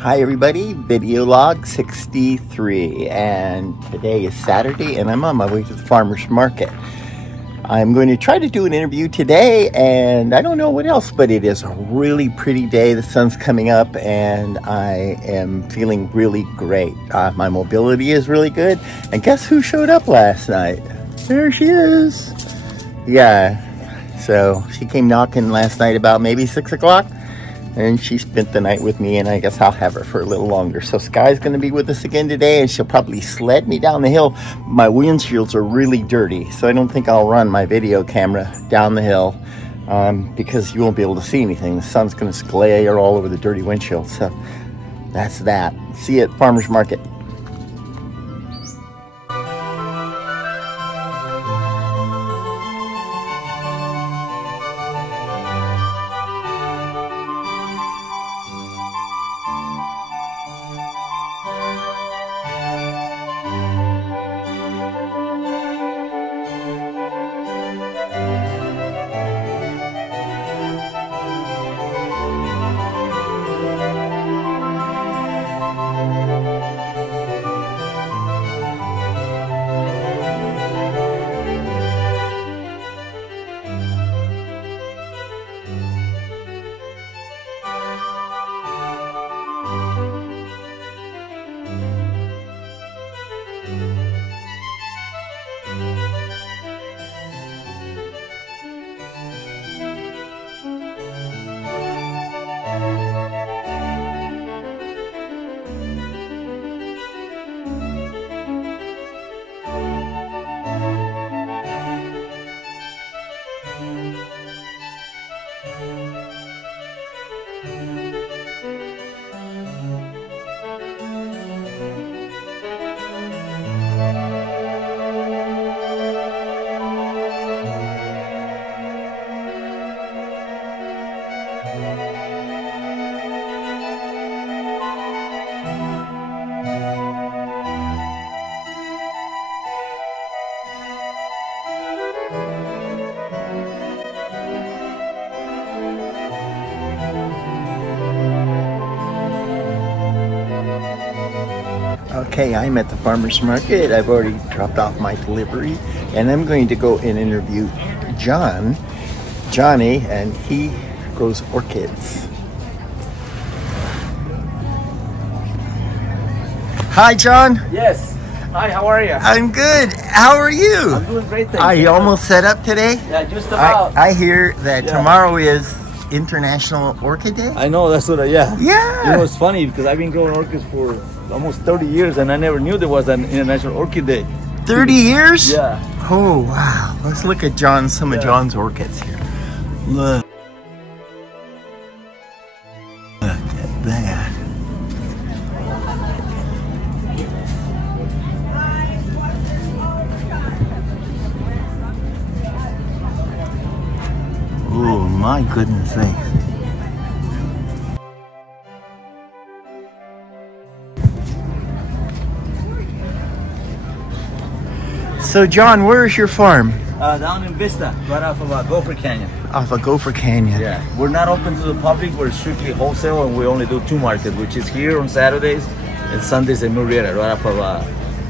Hi everybody, video log 63, and today is Saturday and I'm on my way to the farmer's market. I'm going to try to do an interview today, and I don't know what else, but it is a really pretty day. The sun's coming up and I am feeling really great. My mobility is really good, and guess who showed up last night? There she is. Yeah, so she came knocking last night about maybe 6 o'clock. And she spent the night with me, and I guess I'll have her for a little longer. So Sky's going to be with us again today, and she'll probably sled me down the hill. My windshields are really dirty, so I don't think I'll run my video camera down the hill because you won't be able to see anything. The sun's going to glare all over the dirty windshield. So that's that. See you at Farmer's Market. Okay, I'm at the farmer's market. I've already dropped off my delivery, and I'm going to go and interview Johnny, and he grows orchids. Hi, John. Yes. Hi, how are you? I'm good. How are you? I'm doing great, thanks. Are you almost set up today? Yeah, just about. I hear that tomorrow is International Orchid Day. I know, that's what Yeah. You know, it's funny because I've been growing orchids for almost 30 years and I never knew there was an International Orchid Day. 30 years? Yeah. Oh, wow. Let's look at some of John's orchids here. Look. Look at that. Oh, my goodness sakes. So, John, where is your farm? Down in Vista, right off of Gopher Canyon. Off of Gopher Canyon. Yeah. We're not open to the public. We're strictly wholesale, and we only do two markets, which is here on Saturdays and Sundays in Murrieta, right off of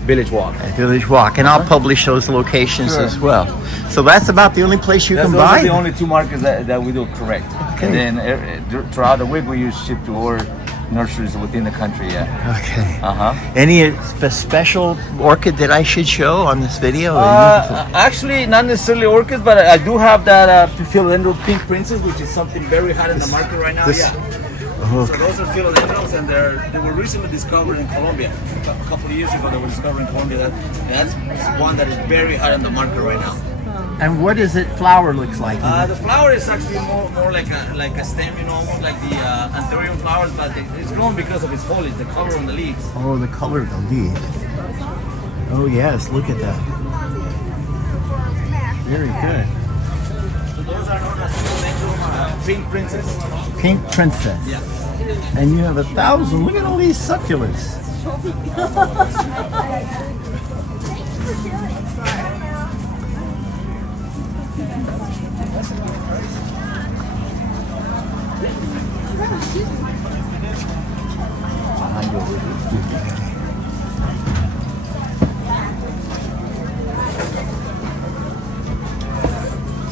Village Walk. At Village Walk, and I'll publish those locations as well. So that's about the only place you can Those buy? are the only two markets that we do correct. Okay. And then throughout the week, we use ship to order nurseries within the country, yeah. Okay. Uh-huh. Any special orchid that I should show on this video? Actually, not necessarily orchids, but I do have that philodendron pink princess, which is something very hot in the market right now. Okay. So those are philodendrons, and they were recently discovered in Colombia. A couple of years ago, they were discovered in Colombia. That's one that is very hot in the market right now. And what does it flower looks like? The flower is actually more like a stem, you know, almost like the anthurium flowers, but it's grown because of its foliage, the color on the leaves. Oh, the color of the leaves. Oh yes, look at that. Very good. So those are known as pink princess. Pink princess. Yeah. And you have 1,000. Look at all these succulents.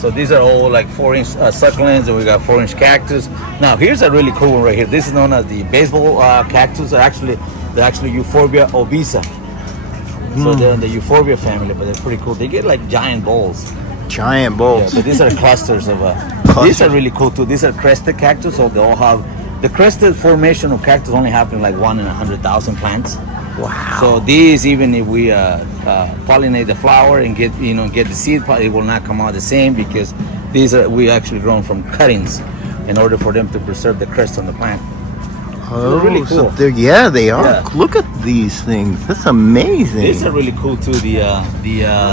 So these are all like 4-inch succulents, and we got 4-inch cactus. Now here's a really cool one right here. This is known as the baseball cactus. They're actually Euphorbia obesa. So they're in the Euphorbia family, but they're pretty cool. They get like giant balls. Giant bulbs. Yeah, but these are clusters of. These are really cool too. These are crested cactus, so they all have the crested formation of cactus only happen like 1 in 100,000 plants. Wow. So these, even if we pollinate the flower and get the seed, it will not come out the same because we actually grown from cuttings in order for them to preserve the crest on the plant. Oh, really cool. So they are. Yeah. Look at these things. That's amazing. These are really cool too. The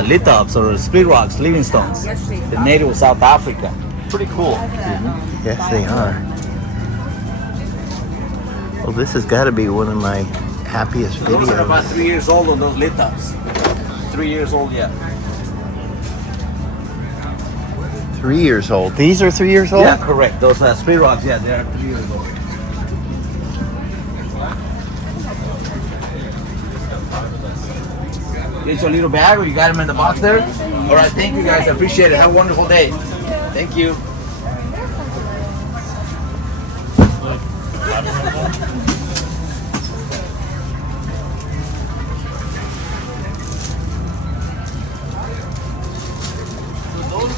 lithops or split rocks, living stones, the native of South Africa. Pretty cool. Yes, they are. Well, this has got to be one of my happiest So those are videos. about 3 years old on those lithops. 3 years old, yeah. 3 years old. These are 3 years old? Yeah, correct. Those split rocks, yeah, they are 3 years old. Get your little bag, or you got them in the box there? All right, thank you guys. I appreciate it. Have a wonderful day. Thank you.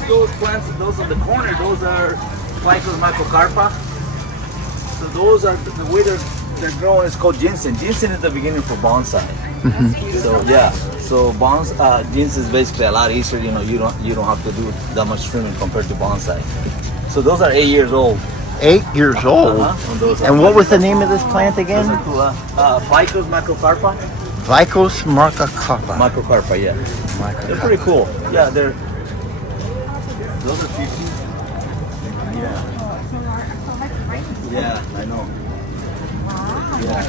Those plants, those on the corner, those are Ficus microcarpa. So those are the way they're growing is called ginseng. Ginseng is the beginning for bonsai. So yeah, so ginseng is basically a lot easier. You don't have to do that much trimming compared to bonsai. So those are 8 years old. 8 years old. And what was the name of this plant again? Ficus microcarpa. Ficus microcarpa. Microcarpa, yeah. They're pretty cool. Yeah, those are 50. Yeah. Yeah, I know. Yeah.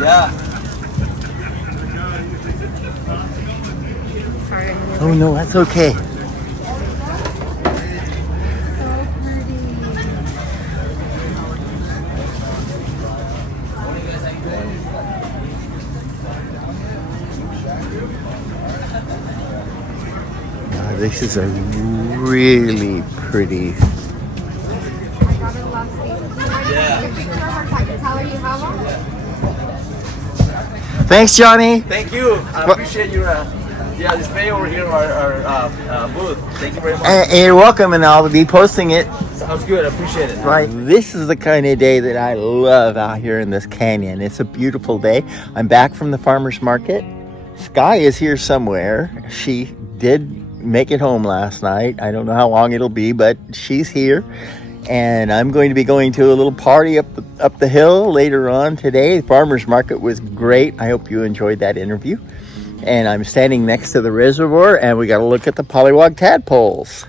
Yeah. Oh no, that's okay. This is a really pretty. Thanks, Johnny. Thank you. I appreciate your display over here, our booth. Thank you very much. And you're welcome, and I'll be posting it. Sounds good. I appreciate it. Right. This is the kind of day that I love out here in this canyon. It's a beautiful day. I'm back from the farmer's market. Sky is here somewhere. She did make it home last night. I don't know how long it'll be, but she's here. And I'm going to be going to a little party up the hill later on today. The farmer's market was great. I hope you enjoyed that interview. And I'm standing next to the reservoir, and we got to look at the pollywog tadpoles.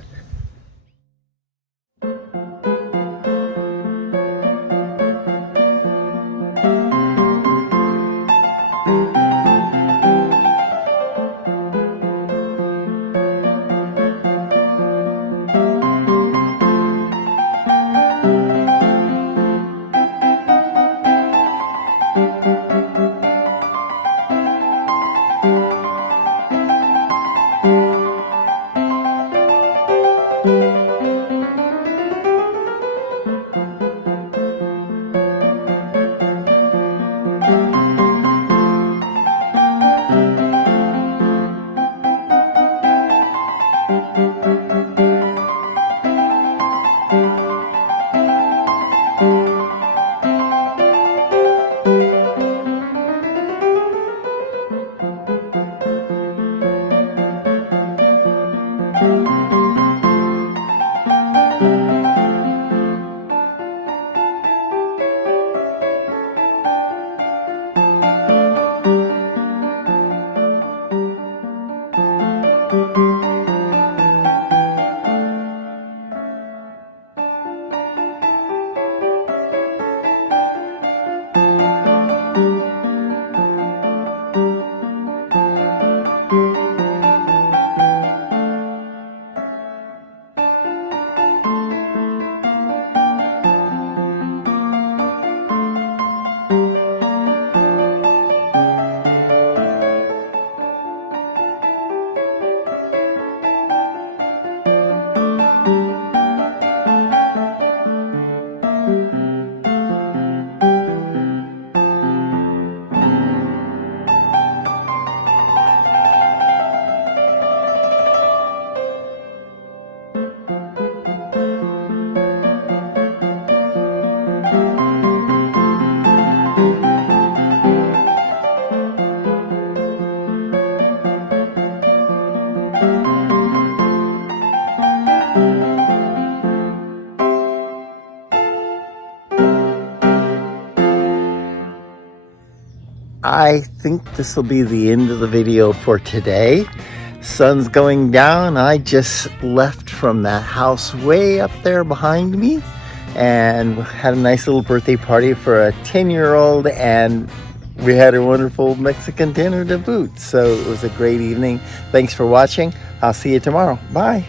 I think this will be the end of the video for today. Sun's going down. I just left from that house way up there behind me and had a nice little birthday party for a 10-year-old, and we had a wonderful Mexican dinner to boot. So it was a great evening. Thanks for watching. I'll see you tomorrow. Bye.